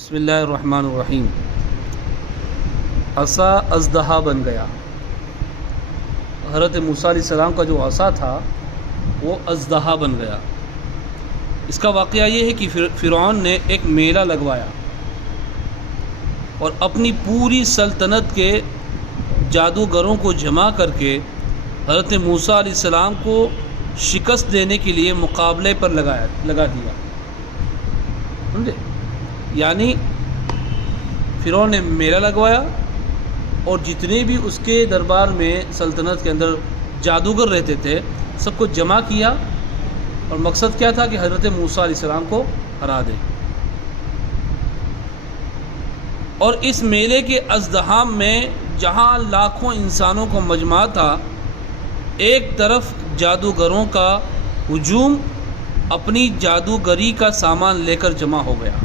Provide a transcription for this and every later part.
بسم اللہ الرحمن الرحیم۔ عصا اژدہا بن گیا۔ حضرت موسیٰ علیہ السلام کا جو عصا تھا وہ اژدہا بن گیا۔ اس کا واقعہ یہ ہے کہ فرعون نے ایک میلہ لگوایا اور اپنی پوری سلطنت کے جادوگروں کو جمع کر کے حضرت موسیٰ علیہ السلام کو شکست دینے کے لیے مقابلے پر لگا دیا۔ سمجھے؟ یعنی فرعون نے میلہ لگوایا اور جتنے بھی اس کے دربار میں سلطنت کے اندر جادوگر رہتے تھے سب کو جمع کیا، اور مقصد کیا تھا کہ حضرت موسیٰ علیہ السلام کو ہرا دے۔ اور اس میلے کے اژدہا میں جہاں لاکھوں انسانوں کا مجمع تھا، ایک طرف جادوگروں کا ہجوم اپنی جادوگری کا سامان لے کر جمع ہو گیا۔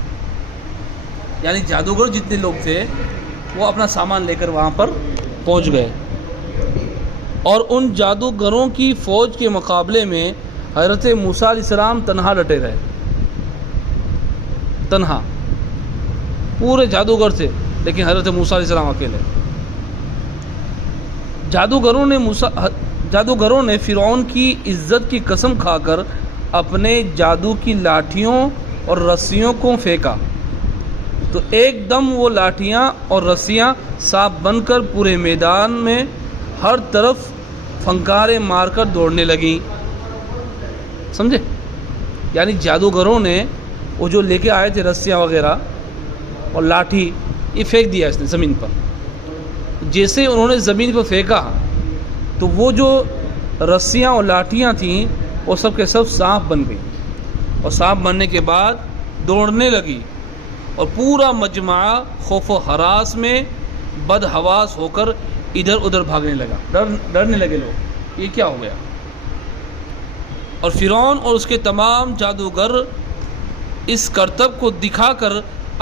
یعنی جادوگر جتنے لوگ تھے وہ اپنا سامان لے کر وہاں پر پہنچ گئے، اور ان جادوگروں کی فوج کے مقابلے میں حضرت موسیٰ علیہ السلام تنہا ڈٹے رہے۔ تنہا، پورے جادوگر تھے لیکن حضرت موسیٰ علیہ السلام اکیلے۔ جادوگروں نے فرعون کی عزت کی قسم کھا کر اپنے جادو کی لاٹھیوں اور رسیوں کو پھینکا، تو ایک دم وہ لاٹھیاں اور رسیاں سانپ بن کر پورے میدان میں ہر طرف پھنکارے مار کر دوڑنے لگیں۔ سمجھے؟ یعنی جادوگروں نے وہ جو لے کے آئے تھے رسیاں وغیرہ اور لاٹھی، یہ پھینک دیا اس نے زمین پر۔ جیسے انہوں نے زمین پر پھینکا تو وہ جو رسیاں اور لاٹھیاں تھیں وہ سب کے سب سانپ بن گئی، اور سانپ بننے کے بعد دوڑنے لگی، اور پورا مجمع خوف و ہراس میں بدحواس ہو کر ادھر ادھر بھاگنے لگا۔ ڈرنے لگے لوگ، یہ کیا ہو گیا؟ اور فرعون اور اس کے تمام جادوگر اس کرتب کو دکھا کر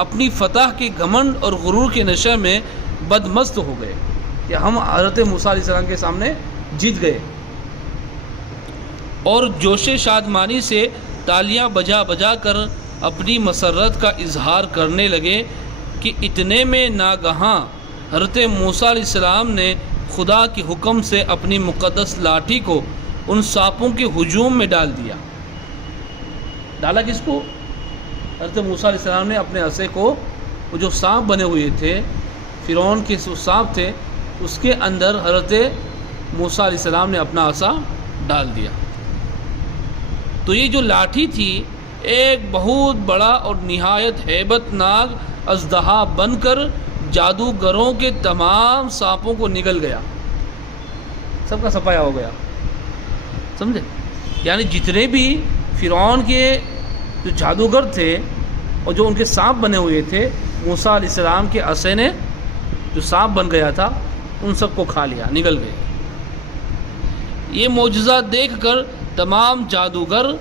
اپنی فتح کے گھمنڈ اور غرور کے نشے میں بدمست ہو گئے کہ ہم حضرت موسیٰ علیہ السلام کے سامنے جیت گئے، اور جوش شادمانی سے تالیاں بجا بجا کر اپنی مسرت کا اظہار کرنے لگے کہ اتنے میں ناگہاں حضرت موسیٰ علیہ السلام نے خدا کے حکم سے اپنی مقدس لاٹھی کو ان سانپوں کے ہجوم میں ڈال دیا۔ ڈالا کس کو؟ حضرت موسیٰ علیہ السلام نے اپنے عصے کو، وہ جو سانپ بنے ہوئے تھے فرعون کے سانپ تھے، اس کے اندر حضرت موسیٰ علیہ السلام نے اپنا عصا ڈال دیا۔ تو یہ جو لاٹھی تھی ایک بہت بڑا اور نہایت ہیبت ناک اژدہا بن کر جادوگروں کے تمام سانپوں کو نگل گیا، سب کا سفایا ہو گیا۔ سمجھے؟ یعنی جتنے بھی فرعون کے جو جادوگر تھے اور جو ان کے سانپ بنے ہوئے تھے، موسیٰ علیہ السلام کے عصے نے جو سانپ بن گیا تھا ان سب کو کھا لیا، نگل گئے۔ یہ معجزہ دیکھ کر تمام جادوگر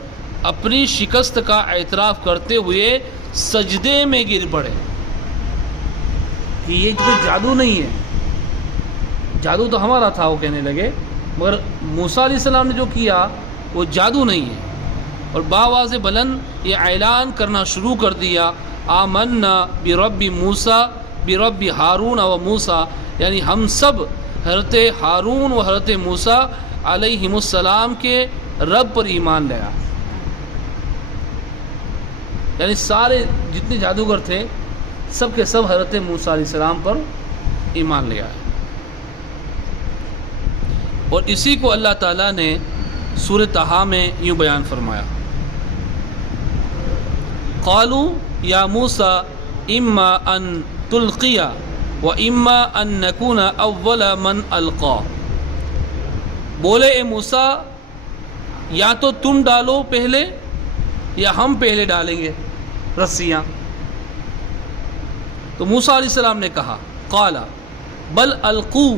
اپنی شکست کا اعتراف کرتے ہوئے سجدے میں گر پڑے کہ یہ تو جادو نہیں ہے، جادو تو ہمارا تھا، وہ کہنے لگے، مگر موسیٰ علیہ السلام نے جو کیا وہ جادو نہیں ہے۔ اور باواز بلند یہ اعلان کرنا شروع کر دیا، آمنا برب موسیٰ برب ہارون و موسیٰ، یعنی ہم سب حضرت ہارون و حضرت موسیٰ علیہم السلام کے رب پر ایمان لایا۔ یعنی سارے جتنے جادوگر تھے سب کے سب حضرت موسیٰ علیہ السلام پر ایمان لے آئے۔ اور اسی کو اللہ تعالیٰ نے سورہ طٰہٰ میں یوں بیان فرمایا، قالوا یا موسیٰ اما ان تلقی و اما ان نکون اول من القا، بولے اے موسیٰ یا تو تم ڈالو پہلے یا ہم پہلے ڈالیں گے رسیاں۔ تو موسیٰ علیہ السلام نے کہا، قال بل القوا،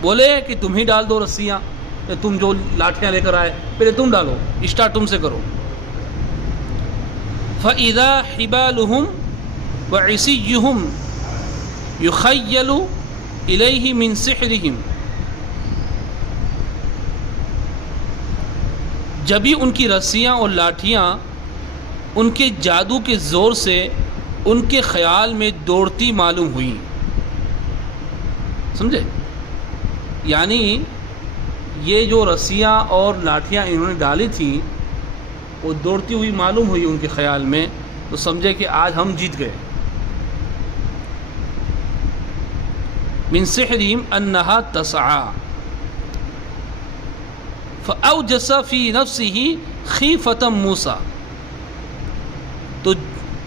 بولے کہ تم ہی ڈال دو رسیاں، تم جو لاٹھیاں لے کر آئے پہلے تم ڈالو، اسٹارٹ تم سے کرو۔ فَإِذَا حِبَالُهُمْ وَعِصِيُّهُمْ يُخَيَّلُ إِلَيْهِ مِنْ سِحْرِهِمْ، جبھی ان کی رسیاں اور لاٹھیاں ان کے جادو کے زور سے ان کے خیال میں دوڑتی معلوم ہوئی. سمجھے؟ یعنی یہ جو رسیاں اور لاٹھیاں انہوں نے ڈالی تھیں وہ دوڑتی ہوئی معلوم ہوئی ان کے خیال میں، تو سمجھے کہ آج ہم جیت گئے. من سحرهم انها تسعى فاوجس في نفسه خیفة موسیٰ. تو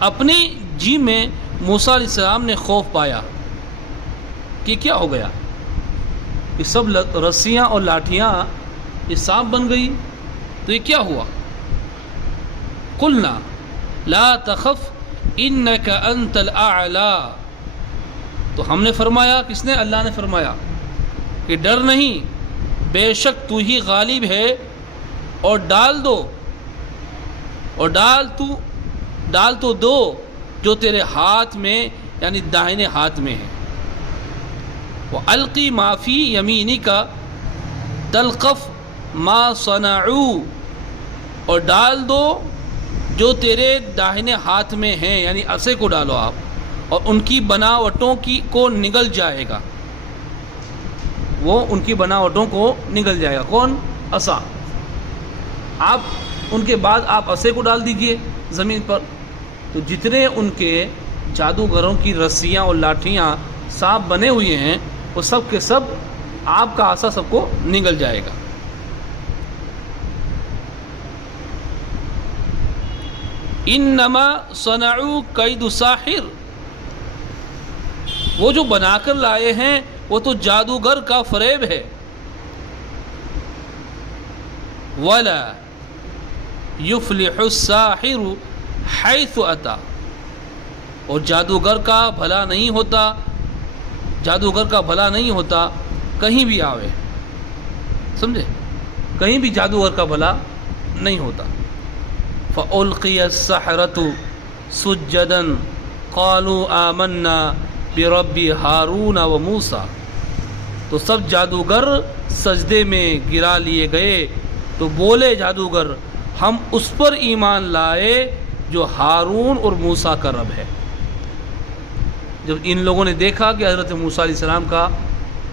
اپنے جی میں موسیٰ علیہ السلام نے خوف پایا کہ کیا ہو گیا، یہ سب رسیاں اور لاٹھیاں یہ سانپ بن گئی، تو یہ کیا ہوا؟ قلنا لا تخف انک انت الاعلی. تو ہم نے فرمایا، کس نے؟ اللہ نے فرمایا کہ ڈر نہیں، بے شک تو ہی غالب ہے، اور ڈال تو دو جو تیرے ہاتھ میں یعنی داہنے ہاتھ میں ہے. وَأَلْقِ مَا فِي يَمِينِكَ تَلْقَفْ مَا صَنَعُوا، اور ڈال دو جو تیرے داہنے ہاتھ میں ہیں، یعنی عصے کو ڈالو آپ، اور ان کی بناوٹوں کو نگل جائے گا. وہ ان کی بناوٹوں کو نگل جائے گا. کون؟ عصا. آپ ان کے بعد آپ عصے کو ڈال دیجئے زمین پر، تو جتنے ان کے جادوگروں کی رسیاں اور لاٹھیاں سانپ بنے ہوئے ہیں وہ سب کے سب آپ کا عصا سب کو نگل جائے گا. انما صنعوا کید ساحر، وہ جو بنا کر لائے ہیں وہ تو جادوگر کا فریب ہے. ولا یفلح الساحر حیث اتی، اور جادوگر کا بھلا نہیں ہوتا کہیں بھی آوے. سمجھے؟ کہیں بھی جادوگر کا بھلا نہیں ہوتا. فَأُلْقِيَ السَّحَرَةُ سُجَّدًا قَالُوا آمَنَّا بِرَبِّ ہارون وموسیٰ. تو سب جادوگر سجدے میں گرا لیے گئے، تو بولے جادوگر ہم اس پر ایمان لائے جو ہارون اور موسیٰ کا رب ہے. جب ان لوگوں نے دیکھا کہ حضرت موسیٰ علیہ السلام کا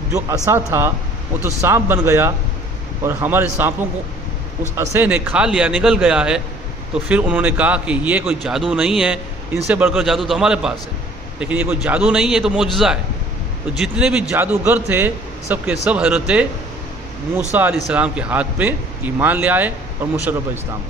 جو عصا تھا وہ تو سانپ بن گیا اور ہمارے سانپوں کو اس عصے نے کھا لیا، نگل گیا ہے، تو پھر انہوں نے کہا کہ یہ کوئی جادو نہیں ہے، ان سے بڑھ کر جادو تو ہمارے پاس ہے، لیکن یہ کوئی جادو نہیں ہے، تو معجزہ ہے. تو جتنے بھی جادوگر تھے سب کے سب حضرت موسیٰ علیہ السلام کے ہاتھ پہ ایمان لے آئے اور مشرف اسلام.